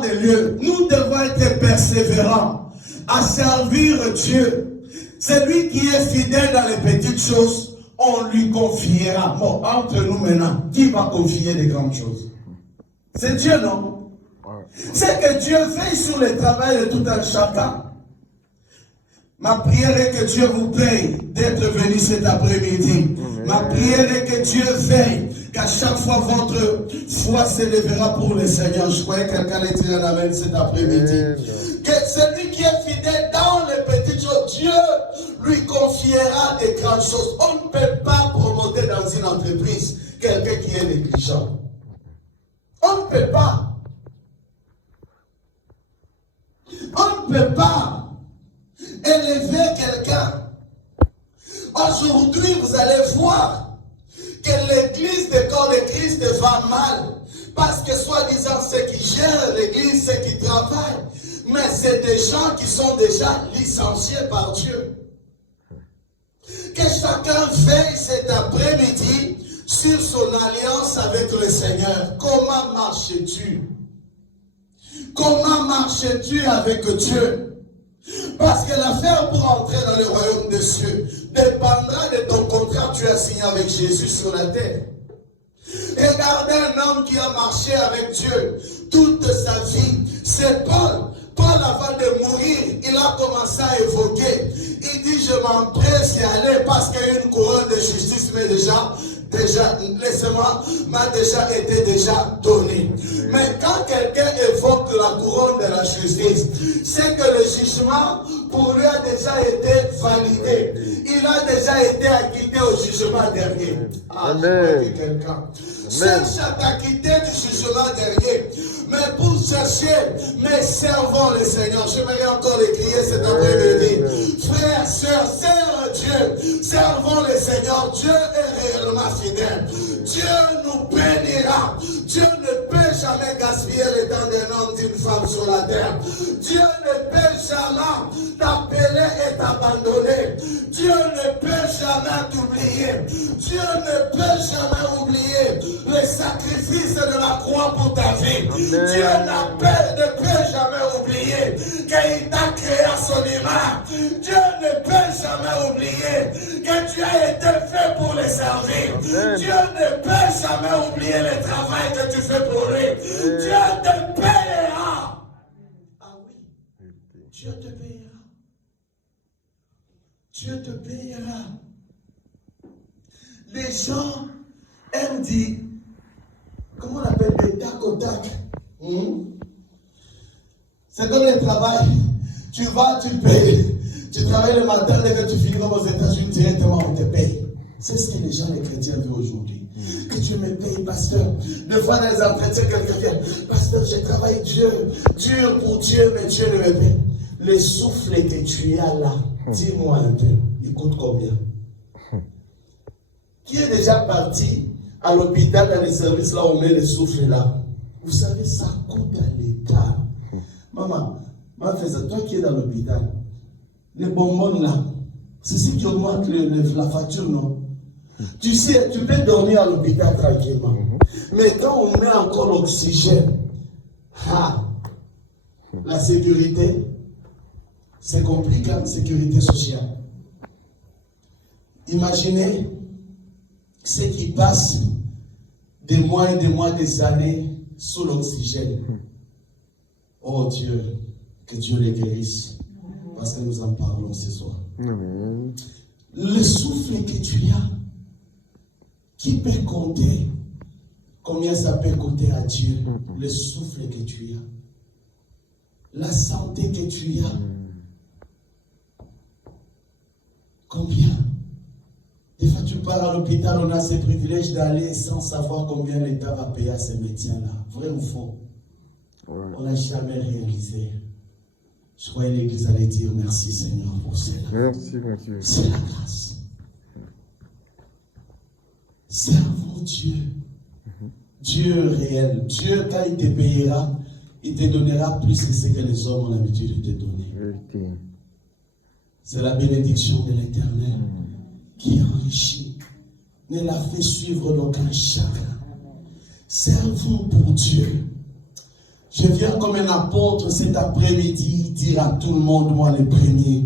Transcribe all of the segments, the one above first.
des lieux, nous devons être persévérants à servir Dieu. Celui qui est fidèle dans les petites choses, on lui confiera. Bon, entre nous maintenant, qui va confier les grandes choses? C'est Dieu, non? C'est que Dieu veille sur le travail de tout un chacun. Ma prière est que Dieu vous paye d'être venu cet après-midi. Ma prière est que Dieu veille qu'à chaque fois votre foi s'élèvera pour le Seigneur. Je croyais que quelqu'un allait dire un amen cet après-midi. Que celui qui est fidèle dans les petites choses, Dieu lui confiera des grandes choses. On ne peut pas promoter dans une entreprise quelqu'un qui est négligent. On ne peut pas. On ne peut pas élever quelqu'un. Aujourd'hui, vous allez voir que l'église de corps de Christ va mal. Parce que soi-disant, ceux qui gèrent l'église, ceux qui travaillent, mais c'est des gens qui sont déjà licenciés par Dieu. Que chacun veille cet après-midi sur son alliance avec le Seigneur. Comment marches-tu? Comment marches-tu avec Dieu? Parce que l'affaire pour entrer dans le royaume des cieux dépendra de ton contrat que tu as signé avec Jésus sur la terre. Regardez un homme qui a marché avec Dieu toute sa vie. C'est Paul. Paul, avant de mourir, il a commencé à évoquer. Il dit, je m'empresse d'y aller parce qu'il y a une couronne de justice, mais déjà, laissez-moi, m'a déjà été donnée. Mais quand quelqu'un évoque la couronne de la justice, c'est que le jugement pour lui a déjà été validé. Il a déjà été acquitté au jugement dernier. Amen. Quelqu'un cherche à t'acquitter du jugement dernier. Mais pour chercher, mais servons le Seigneur. J'aimerais encore le crier cet après-midi. Frères, sœurs, servons Dieu. Servons le Seigneur. Dieu est réellement fidèle. Dieu nous bénira. Dieu ne peut jamais gaspiller le temps d'un homme, d'une femme sur la terre. Dieu ne peut jamais t'appeler et t'abandonner. Dieu ne peut jamais t'oublier. Dieu ne peut jamais oublier le sacrifice de la croix pour ta vie. Amen. Dieu ne peut jamais oublier qu'il t'a créé à son image. Dieu ne peut jamais oublier que tu as été fait pour le servir. Amen. Dieu ne peut jamais oublier le travail que tu fais pour lui. Amen. Dieu te payera. Ah oui, Dieu te payera. Dieu te payera. Les gens aiment dire, comment on appelle des tac au tac. C'est comme le travail. Tu vas, tu payes. Tu travailles le matin, dès que tu finis aux États-Unis, directement on te paye. C'est ce que les gens, les chrétiens, veulent aujourd'hui. Que tu me payes, pasteur. Des fois, dans les entretiens, quelqu'un vient. Pasteur, je travaille dur pour Dieu, mais Dieu ne me paye. Le souffle que tu as là, dis-moi un peu, il coûte combien? Qui est déjà parti à l'hôpital, dans les services là où on met le souffle là? Vous savez, ça coûte à l'État. Maman, toi qui es dans l'hôpital, les bonbons là, c'est ce qui augmente la facture, non? Tu sais, tu peux dormir à l'hôpital tranquillement. Mais quand on met encore l'oxygène, la sécurité, c'est compliqué, la sécurité sociale. Imaginez ceux qui passent des mois et des mois, des années sous l'oxygène. Oh Dieu, que Dieu les guérisse, parce que nous en parlons ce soir. Le souffle que tu as, qui peut compter combien ça peut coûter à Dieu? Le souffle que tu as, la santé que tu as, combien? Des fois tu pars à l'hôpital, on a ce privilège d'aller sans savoir combien l'État va payer à ces médecins-là. Vrai ou faux? On n'a jamais réalisé. Je croyais que l'Église allait dire merci Seigneur pour cela. Merci, Dieu. C'est la grâce. Servons Dieu. Dieu réel. Dieu, quand il te payera, il te donnera plus que ce que les hommes ont l'habitude de te donner. C'est la bénédiction de l'Éternel qui enrichit. Ne la fait suivre d'aucun chacun. Servons pour Dieu. Je viens comme un apôtre cet après-midi dire à tout le monde, moi les premiers,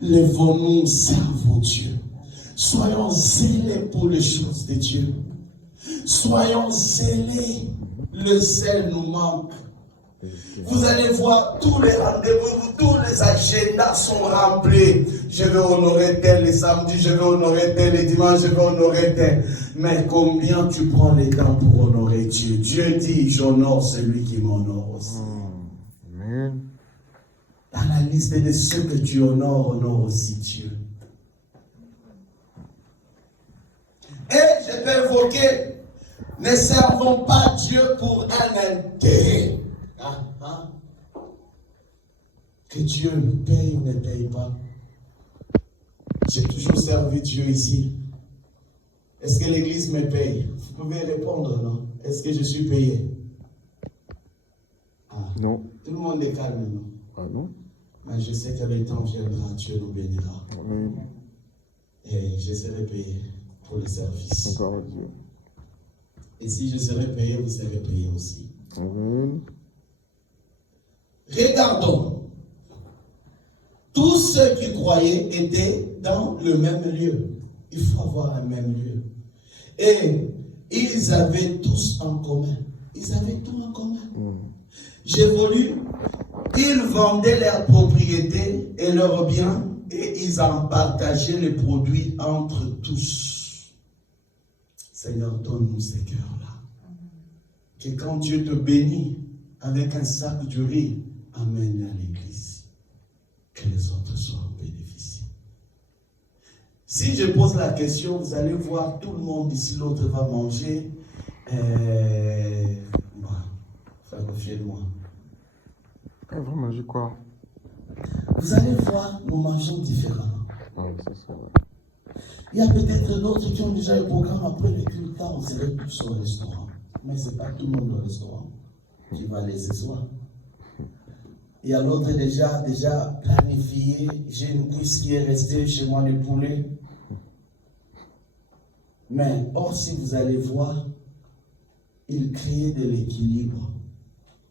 lèvons-nous, servons Dieu. Soyons zélés pour les choses de Dieu. Soyons zélés. Le zèle nous manque. Vous allez voir tous les rendez-vous, tous les agendas sont remplis. Je vais honorer tel les samedis, je vais honorer tel les dimanches, je vais honorer tel. Mais combien tu prends le temps pour honorer Dieu? Dieu dit, j'honore celui qui m'honore aussi. Amen. Dans la liste de ceux que tu honores, honore aussi Dieu. Et je peux évoquer, ne servons pas Dieu pour un intérêt. Que Dieu nous paye ou ne paye pas. J'ai toujours servi Dieu ici. Est-ce que l'église me paye? Vous pouvez répondre, non? Est-ce que je suis payé? Non. Tout le monde est calme, non? Ah non. Mais je sais que le temps viendra, Dieu nous bénira. Amen. Et je serai payé pour le service. Encore à Dieu. Et si je serai payé, vous serez payé aussi. Amen. Regardons. Tous ceux qui croyaient étaient dans le même lieu. Il faut avoir un même lieu. Et ils avaient tous en commun. Ils avaient tout en commun. J'évolue. Ils vendaient leurs propriétés et leurs biens et ils en partageaient les produits entre tous. Seigneur, donne-nous ces cœurs-là. Que quand Dieu te bénit avec un sac de riz, amène à l'église. Que les autres soient bénéficiés. Si je pose la question, vous allez voir tout le monde ici, l'autre va manger. Fiez-moi. Elle va manger quoi? Vous allez voir, nous mangeons différemment. Ah, c'est ça. Il y a peut-être d'autres qui ont déjà un programme après le culte, on serait tous au restaurant. Mais ce n'est pas tout le monde au restaurant qui va aller ce soir. Il y a l'autre déjà planifié. J'ai une cuisse qui est restée chez moi, du poulet. Mais or, si vous allez voir, il créait de l'équilibre.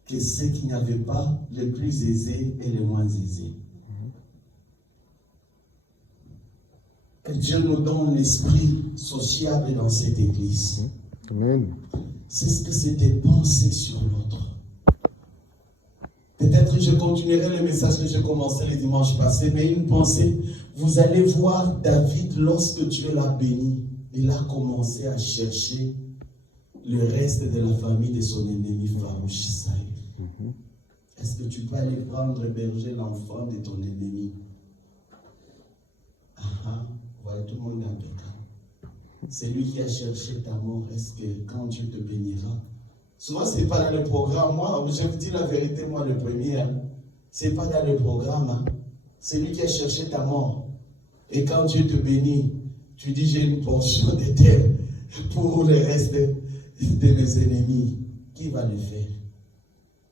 Que ceux qui n'avaient pas, les plus aisés et les moins aisés. Que Dieu nous donne l'esprit sociable dans cette église. Amen. C'est ce que c'était penser sur l'autre. Peut-être que je continuerai le message que j'ai commencé le dimanche passé, mais une pensée. Vous allez voir David, lorsque Dieu l'a béni, il a commencé à chercher le reste de la famille de son ennemi farouche, Saül. Est-ce que tu peux aller prendre berger l'enfant de ton ennemi? Voilà, tout le monde est impeccable. C'est lui qui a cherché ta mort. Est-ce que quand Dieu te bénira? Souvent, ce n'est pas dans le programme. Moi, je vous dis la vérité, moi, le premier. Ce n'est pas dans le programme. C'est lui qui a cherché ta mort. Et quand Dieu te bénit, tu dis, j'ai une portion de terre pour le reste de mes ennemis. Qui va le faire?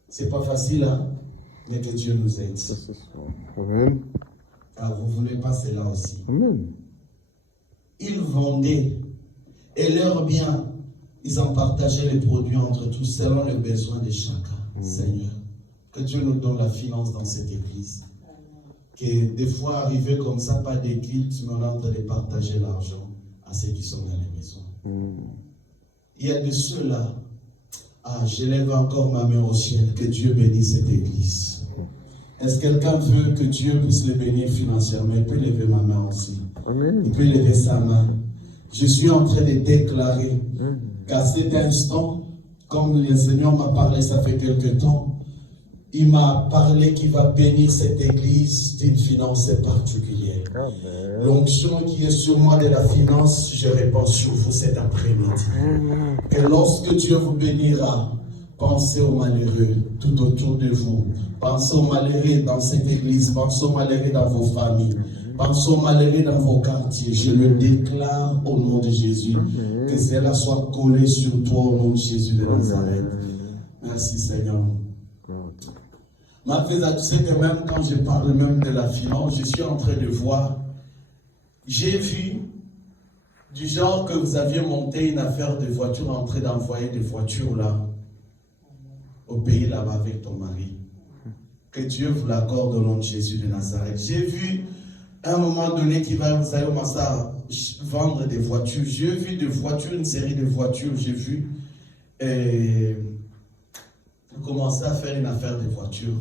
C'est pas facile, mais que Dieu nous aide. Amen. Ah, vous voulez pas cela aussi. Amen. Ils vendaient et leurs biens, ils en partageaient les produits entre tous selon les besoins de chacun. Seigneur, que Dieu nous donne la finance dans cette église. Que des fois, arriver comme ça, pas des cultes, mais on est en train de partager l'argent à ceux qui sont dans les maisons. Il y a de ceux-là. Je lève encore ma main au ciel, que Dieu bénisse cette église. Est-ce que quelqu'un veut que Dieu puisse le bénir financièrement? Il peut lever ma main aussi. Amen. Il peut lever sa main. Je suis en train de déclarer qu'à cet instant, comme le Seigneur m'a parlé, ça fait quelque temps, il m'a parlé qu'il va bénir cette église d'une finance particulière. L'onction qui est sur moi de la finance, je réponds sur vous cet après-midi. Que lorsque Dieu vous bénira, pensez aux malheureux tout autour de vous. Pensez aux malheureux dans cette église. Pensez aux malheureux dans vos familles. Pensez aux malheureux dans vos quartiers. Je le déclare au nom de Jésus. Que cela soit collé sur toi au nom de Jésus de Nazareth. Merci Seigneur. Ma fille, tu sais que même quand je parle même de la finance, je suis en train de voir. J'ai vu du genre que vous aviez monté une affaire de voiture en train d'envoyer des voitures là. au pays là-bas avec ton mari. Que Dieu vous l'accorde au nom de Jésus de Nazareth. J'ai vu à un moment donné qu'il va vous allez commencer à vendre des voitures. J'ai vu des voitures, une série de voitures. J'ai vu commencer à faire une affaire de voitures.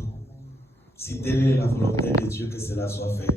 Si telle est la volonté de Dieu, que cela soit fait.